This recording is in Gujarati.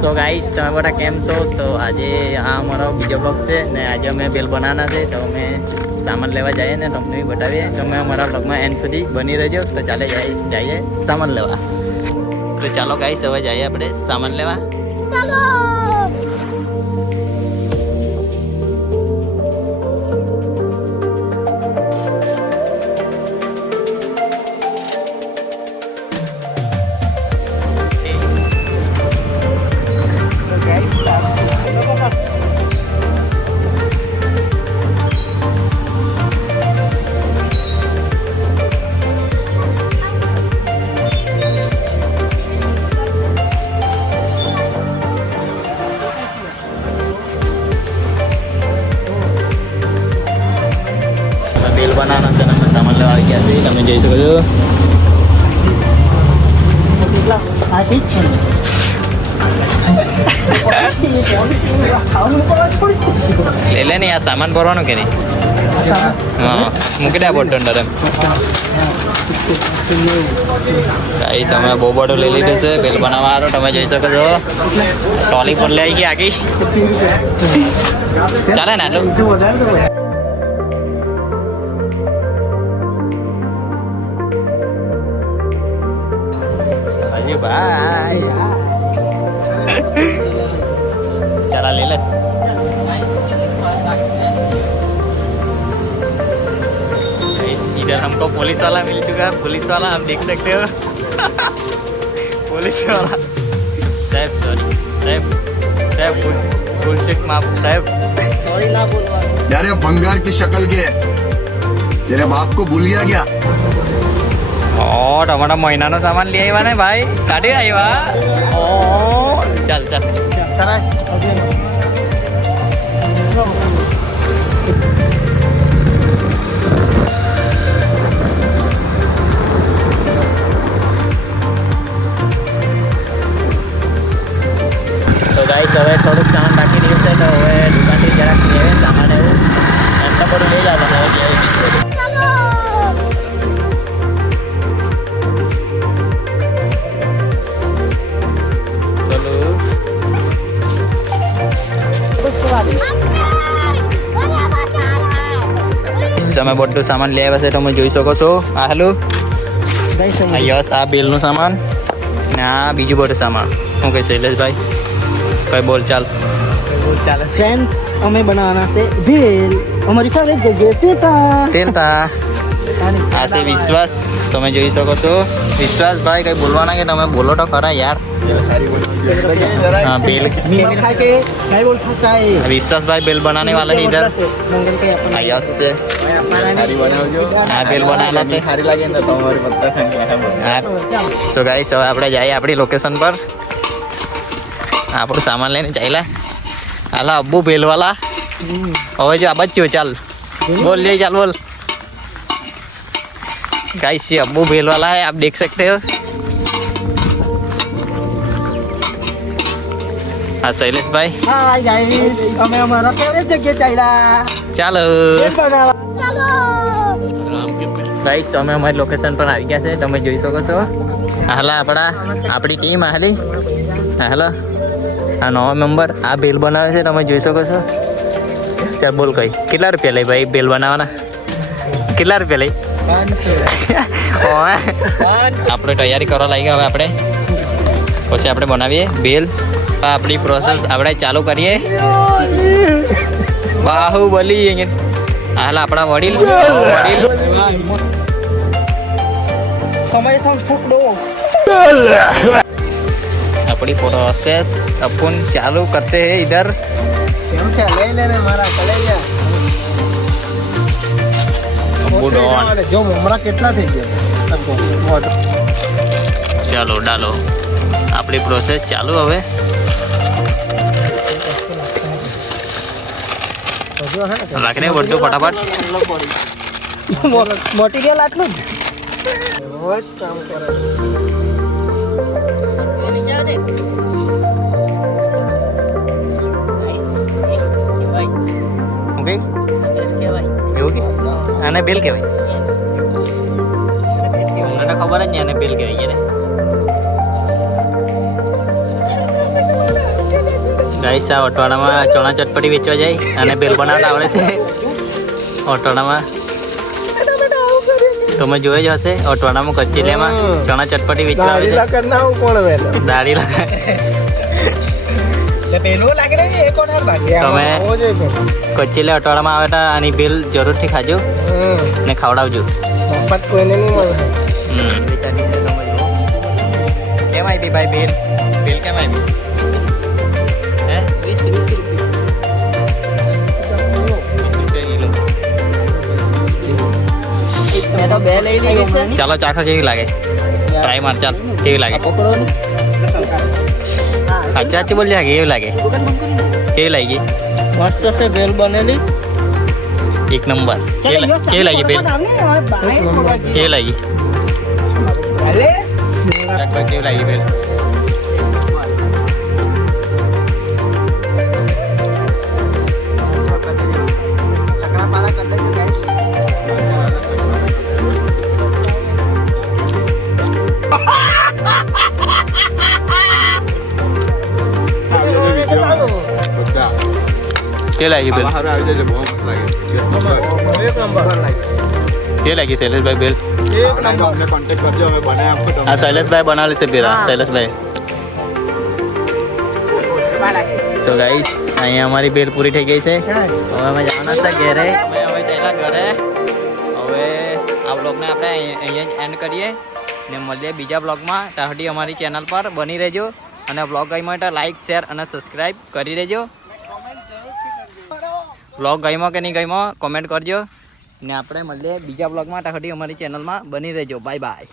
સો ગાઈસ તમે બધા કેમ છો? તો આજે આ અમારો બીજો બ્લોગ છે ને આજે અમે બેલ બનાવવાના છે તો અમે સામાન લેવા જઈએ ને તમને બી બતાવીએ તો અમે અમારા બ્લોગમાં એન્ડ સુધી બની રહેજો. તો ચાલે જઈએ સામાન લેવા. તો ચાલો ગાઈસ હવે જઈએ આપણે સામાન લેવા. ચાલો. બેલ બનાવવાના છે અમે સામાન લેવા આવી ગયા છે તમે જોઈ શકો છો. લે લે ને આ સામાન ભરવાનું કે નહીં? હા મૂકી દે બોટ અંદર એમ. ગાઈસ અમે બહુ બધું લઈ લીધું છે બેલ બનાવવા વાળો તમે જોઈ શકો છો. ટ્રોલી પર લઈ ગઈ આગી ચાલે ને આટલું. भाई चला ले लेस. इधर हमको पुलिस वाला मिल चुका है. पुलिस वाला हम देख सकते हो. पुलिस वाला साहब सॉरी साहब साहब बुलशिट माफ साहब सॉरी ना बोलवा यार बंगाल की शक्ल के तेरे बाप को भूल गया क्या? તમારા મહિનાનો સામાન લઈ આવ્યા ને ભાઈ? કાઢી આવ્યા. ચાલ ચાલ તો ગાઈસ હવે થોડુંક સામાન બાકી રહ્યું છે તો હવે દુકાનથી જરાક લેવે સામાન એવું એમ તો બધું લઈ જવાનું હવે તમે બધું સામાન લઈ આવ્યા છે તમે જોઈ શકો છો. આ હેલો યસ આ બેલનું સામાન ને આ બીજું બધું સામાન. શું કહે શૈલેષભાઈ? કઈ બોલ ચાલ ફ્રેન્ડ્સ અમે બનાવવાના છે ભેલ. અમારી ફેવરેટ જગ્યાએ તેલતા. આ છે વિશ્વાસ તમે જોઈ શકો છો. વિશ્વાસભાઈ કઈ બોલવાના કે તમે બોલો તો ખરા યાર. हाँ बेल विश्वास भाई बेल बनाने वाला है इधर. यस से हाँ बेल बनाना से. तो गाइस હવે આપણે જઈએ આપણી લોકેશન પર. આપણું સામાન લઈને ચાલ્યા. હાલા અબ્બુ બેલવાલા હવે જો આ બચ્ચો ચાલ बोल ले चाल बोल. गाइस ये अब्बू बेलवाला है आप देख सकते हो. हाँ शैलेषભાઈ હાય ગાઈસ અમે અમારા ફેવરેટ જગ્યાએ ચાલ્યા. ચાલો ચાલો ગાઈસ અમે અમારી લોકેશન પર આવી ગયા છે તમે જોઈ શકો છો. હાલા આપણી ટીમ હાલી હાલો આ નવો મેમ્બર આ બેલ બનાવે છે તમે જોઈ શકો છો. ચાલ બોલ કઈ કેટલા રૂપિયા લઈ ભાઈ બેલ બનાવવાના? કેટલા રૂપિયા લઈ? 500. આપણે તૈયારી કરવા લાગી હવે આપણે પછી આપણે બનાવીએ બેલ. આપણી પ્રોસેસ આપણે ચાલુ કરીએ. બાહુબલી હાલ આપણા વડીલ अपनी प्रोसेस अपन चालू करते हैं इधर. चलो डालो अपनी प्रोसेस चालू હવે લાગને બધું ફટાફટ મટીરિયલ આટલું જ કામ કરે. ઓકે એવું કે આને બેલ કહેવાય. મને તો ખબર જ નહીં આને બેલ કહેવાય. ગાઈસ આ ઓટવાડામાં ચણા ચટપટી વેચવા જાય અને બેલ બનાવતા આવડે છે ઓટવાડામાં. તમે જોઈ જ હશે ઓટવાડામાં કચ્ચીલામાં ચણા ચટપટી વેચવા આવે દાઢી છે. લગન ના હું કોણ વેલો દાઢી લગા તમે કચ્ચીલા અટવાડામાં આવે તો આની બેલ જરૂરથી ખાજો ને ખવડાવજો. મફત કોઈને નહીં મળે. કેમ આવી ભાઈ બેલ? બેલ કેમ આવી? હે 20 રૂપિયા. ચાલો ચાખો કેવી લાગે, ટ્રાય માર ચાલ કેવી લાગે. સાચી સાચી બોલ જા કેવી લાગે, કેવી લાગી? મસ્ત છે બેલ બનેલી. એક નંબર. કેવી લાગી બેલ? કેવી લાગી? કેવી લાગી બેલ? કેવી લાગી બેલ? કેવી લાગી શૈલેષભાઈ બેલ? આ શૈલેષભાઈ બનાવેલી છે બેલ. શૈલેષભાઈ. સો ગાઈસ અહીંયા અમારી બેલ પૂરી થઈ ગઈ છે. હવે અમે જવાના છે ઘરે. અમે હવે ચાલ્યા ઘરે. હવે આ બ્લોગને આપણે અહીંયા જ એન્ડ કરીએ ને મળીએ બીજા બ્લોગમાં. ત્યાં સુધી અમારી ચેનલ પર બની રહેજો અને બ્લોગ ગમ્યો તો લાઈક શેર અને સબસ્ક્રાઈબ કરી દેજો. બ્લોગ ગમ્યો કે નહીં ગમ્યો કોમેન્ટ કરજો ને આપણે મળીએ બીજા બ્લોગમાં. ત્યાં સુધી અમારી ચેનલમાં બની રહેજો. Bye bye.